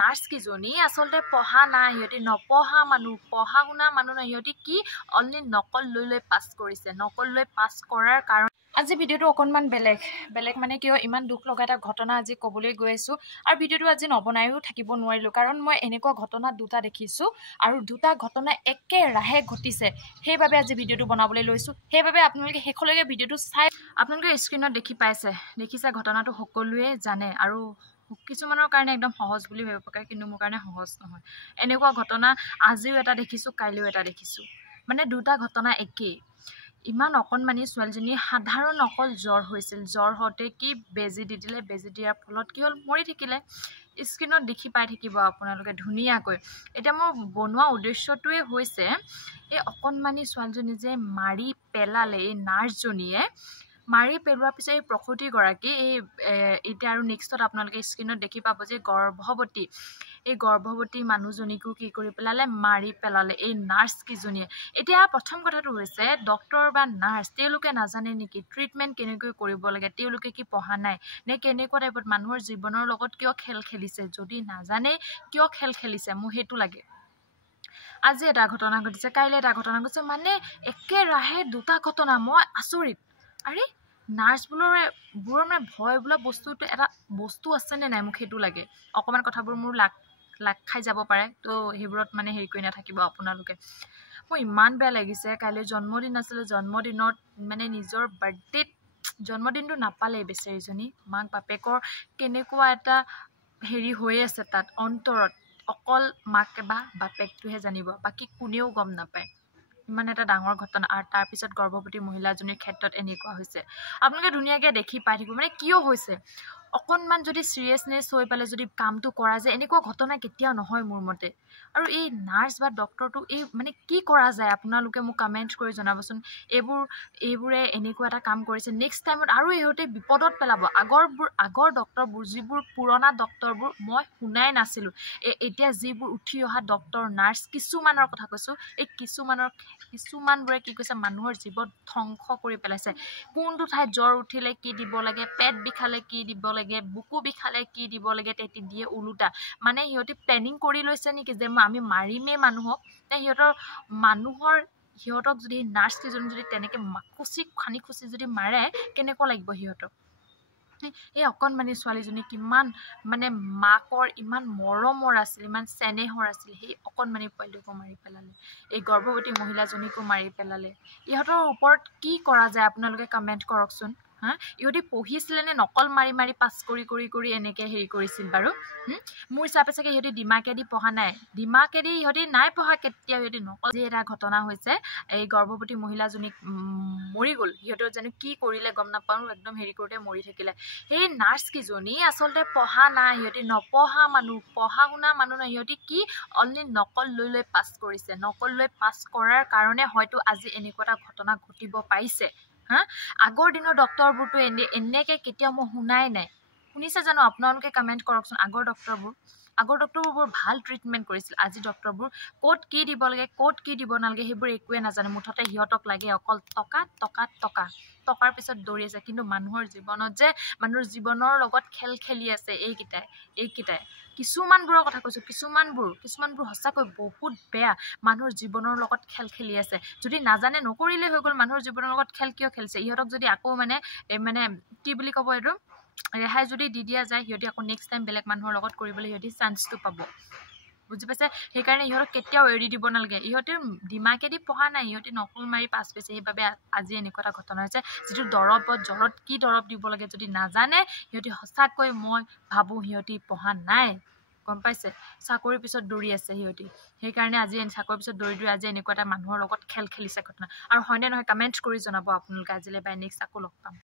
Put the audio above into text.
Nurse কিজনী আচলতে পঢ়া নাই, সিহঁতি নপঢ়া মানুহ, পঢ়া শুনা মানুহ নহয়, সিহঁতি কি অনলি নকল লৈ পাছ কৰিছে। নকল লৈ পাছ কৰাৰ কাৰণ আজি ভিডিঅ'টো অকণমান বেলেগ মানে কিয় ইমান দুখ লগা এটা ঘটনা আজি ক'বলৈ গৈ আছোঁ। আৰু ভিডিঅ'টো আজি নবনায়ো থাকিব নোৱাৰিলোঁ, কাৰণ মই এনেকুৱা ঘটনা দুটা দেখিছোঁ আৰু দুটা ঘটনা একেৰাহে ঘটিছে, সেইবাবে আজি ভিডিঅ'টো বনাবলৈ লৈছোঁ। সেইবাবে আপোনালোকে শেষলৈকে ভিডিঅ'টো চাই আপোনালোকে স্ক্ৰীণত দেখিছে ঘটনাটো সকলোৱে জানে আৰু কিছুমানৰ কাৰণে একদম সহজ বুলি ভাবিব পাৰে, কিন্তু মোৰ কাৰণে সহজ নহয়। এনেকুৱা ঘটনা আজিও এটা দেখিছোঁ, কাইলৈও এটা দেখিছোঁ, মানে দুটা ঘটনা একেই। ইমান অকণমানি ছোৱালীজনী সাধাৰণ অকল জ্বৰ হৈছিল, জ্বৰ হওঁতে কি বেজী দি দিলে, বেজী দিয়াৰ ফলত কি হ'ল মৰি থাকিলে। স্ক্ৰীণত দেখি পাই থাকিব আপোনালোকে ধুনীয়াকৈ। এতিয়া মোৰ বনোৱা উদ্দেশ্যটোৱে হৈছে এই অকণমানি ছোৱালীজনী যে মাৰি পেলালে এই নাৰ্ছজনীয়ে, মাৰি পেলোৱাৰ পিছত এই প্ৰসূতিগৰাকী এতিয়া আৰু নেক্সটত আপোনালোকে স্ক্ৰীণত দেখি পাব যে গৰ্ভৱতী, এই গৰ্ভৱতী মানুহজনীকো কি কৰি পেলালে, মাৰি পেলালে এই নাৰ্ছ কিজনীয়ে। এতিয়া প্ৰথম কথাটো হৈছে ডক্টৰ বা নাৰ্ছ তেওঁলোকে নাজানে নেকি ট্ৰিটমেণ্ট কেনেকৈ কৰিব লাগে? তেওঁলোকে কি পঢ়া নাই নে কেনেকুৱা টাইপত মানুহৰ জীৱনৰ লগত কিয় খেল খেলিছে? যদি নাজানে কিয় খেল খেলিছে, মোৰ সেইটো লাগে। আজি এটা ঘটনা ঘটিছে, কাইলৈ এটা ঘটনা ঘটিছে, মানে একেৰাহে দুটা ঘটনা। মই আচৰিত, আৰে নাৰ্ছবোৰৰ মানে ভয় বোলা বস্তুটো এটা বস্তু আছেনে নাই, মোক সেইটো লাগে। অকণমান কথাবোৰ মোৰ লাগ খাই যাব পাৰে, তো সেইবোৰত মানে হেৰি কৰি নাথাকিব আপোনালোকে। মোৰ ইমান বেয়া লাগিছে, কাইলৈ জন্মদিন আছিলে, জন্মদিনত মানে নিজৰ বাৰ্থডেত জন্মদিনটো নাপালেই বেচেৰীজনী। মাক বাপেকৰ কেনেকুৱা এটা হেৰি হৈ আছে তাত অন্তৰত, অকল মাক বা বাপেকটোহে জানিব, বাকী কোনেও গম নাপায়। ইমান এটা ডাঙৰ ঘটনা, আৰু তাৰপিছত গৰ্ভৱতী মহিলাজনীৰ ক্ষেত্ৰত এনেকুৱা হৈছে। আপোনালোকে ধুনীয়াকৈ দেখি পাই থাকিব, মানে কিয় হৈছে। অকণমান যদি চিৰিয়াছনেছ হৈ পেলাই যদি কামটো কৰা যায়, এনেকুৱা ঘটনা কেতিয়াও নহয় মোৰ মতে। আৰু এই নাৰ্ছ বা ডক্টৰটো এই মানে কি কৰা যায় আপোনালোকে মোক কমেণ্ট কৰি জনাবচোন। এইবোৰে এনেকুৱা এটা কাম কৰিছে, নেক্সট টাইমত আৰু ইহঁতে বিপদত পেলাব। আগৰ ডক্টৰবোৰ, যিবোৰ পুৰণা ডক্টৰবোৰ মই শুনাই নাছিলোঁ, এতিয়া যিবোৰ উঠি অহা ডক্টৰ নাৰ্ছ কিছুমানৰ কথা কৈছোঁ, এই কিছুমানবোৰে কি কৈছে, মানুহৰ জীৱন ধ্বংস কৰি পেলাইছে। কোনটো ঠাইত জ্বৰ উঠিলে কি দিব লাগে, পেট বিষালে কি দিব লাগে, বুকু বিষালে কি দিব লাগে, তেতি দিয়ে ওলোটা। মানে সিহঁতি প্লেনিং কৰি লৈছে নেকি যে আমি মাৰিমেই মানুহক। সিহঁতক যদি নাৰ্ছ কেইজন যদি তেনেকৈ খানি খুচি যদি মাৰে, কেনেকুৱা লাগিব সিহঁতক। এই অকণমানি ছোৱালীজনী কিমান মানে মাকৰ ইমান মৰমৰ আছিল, ইমান চেনেহৰ আছিল, সেই অকণমানি পোৱালীটোকো মাৰি পেলালে, এই গৰ্ভৱতী মহিলাজনীকো মাৰি পেলালে। ইহঁতৰ ওপৰত কি কৰা যায় আপোনালোকে কমেণ্ট কৰকচোন। ইহঁতি পঢ়িছিলে নে নকল মাৰি পাছ কৰি এনেকৈ হেৰি কৰিছিল বাৰু? মোৰ হিচাপে চাগে ইহঁতি দিমাকেদি পঢ়া নাই, দিমাকেদি ইহঁতি নাই পঢ়া কেতিয়াও, ইহঁতি নকল। যি এটা ঘটনা হৈছে, এই গৰ্ভৱতী মহিলাজনীক মৰি গ'ল, সিহঁতৰ জানো কি কৰিলে গম নাপাওঁ, একদম হেৰি কৰোঁতে মৰি থাকিলে। সেই নাৰ্ছ কিজনী আচলতে পঢ়া নাই, সিহঁতি নপঢ়া মানুহ, পঢ়া শুনা মানুহ নহয়, সিহঁতি কি অনলি নকল লৈ পাছ কৰিছে। নকল লৈ পাছ কৰাৰ কাৰণে হয়তো আজি এনেকুৱা এটা ঘটনা ঘটিব পাৰিছে। আগৰ দিনৰ ডক্টৰবোৰতো এনেকৈ কেতিয়াও মই শুনাই নাই। শুনিছে জানো আপোনালোকে কমেণ্ট কৰকচোন। আগৰ ডক্টৰবোৰ বৰ ভাল ট্ৰিটমেণ্ট কৰিছিল। আজি ডক্টৰবোৰ ক'ত কি দিব লাগে, ক'ত কি দিব নালাগে, সেইবোৰ একোৱে নাজানে। মুঠতে সিহঁতক লাগে অকল টকাৰ পিছত দৌৰি আছে। কিন্তু মানুহৰ জীৱনৰ লগত খেল খেলি আছে এইকেইটাই। কিছুমানবোৰৰ কথা কৈছোঁ, কিছুমানবোৰ সঁচাকৈ বহুত বেয়া, মানুহৰ জীৱনৰ লগত খেল খেলি আছে। যদি নাজানে নকৰিলে হৈ গ'ল। মানুহৰ জীৱনৰ লগত খেল কিয় খেলিছে? ইহঁতক যদি আকৌ মানে কি বুলি ক'ব, এইটো ৰেহাই যদি দি দিয়া যায়, সিহঁতি আকৌ নেক্সট টাইম বেলেগ মানুহৰ লগত কৰিবলৈ সিহঁতি চান্সটো পাব, বুজি পাইছে? সেইকাৰণে ইহঁতক কেতিয়াও এৰি দিব নালাগে। ইহঁতে দিমাকেদি পঢ়া নাই, ইহঁতে নকল মাৰি পাছ কৰিছে, সেইবাবে আজি এনেকুৱা এটা ঘটনা হৈছে। যিটো জ্বৰত কি দৰৱ দিব লাগে যদি নাজানে, সিহঁতি সঁচাকৈ মই ভাবোঁ সিহঁতি পঢ়া নাই, গম পাইছে? চাকৰিৰ পিছত দৌৰি আছে সিহঁতি, সেইকাৰণে আজি চাকৰিৰ পিছত দৌৰি আজি এনেকুৱা এটা মানুহৰ লগত খেল খেলিছে ঘটনা। আৰু হয়নে নহয় কমেণ্ট কৰি জনাব আপোনালোকে। আজিলৈ বাই, নেক্সট আকৌ লগ পাম।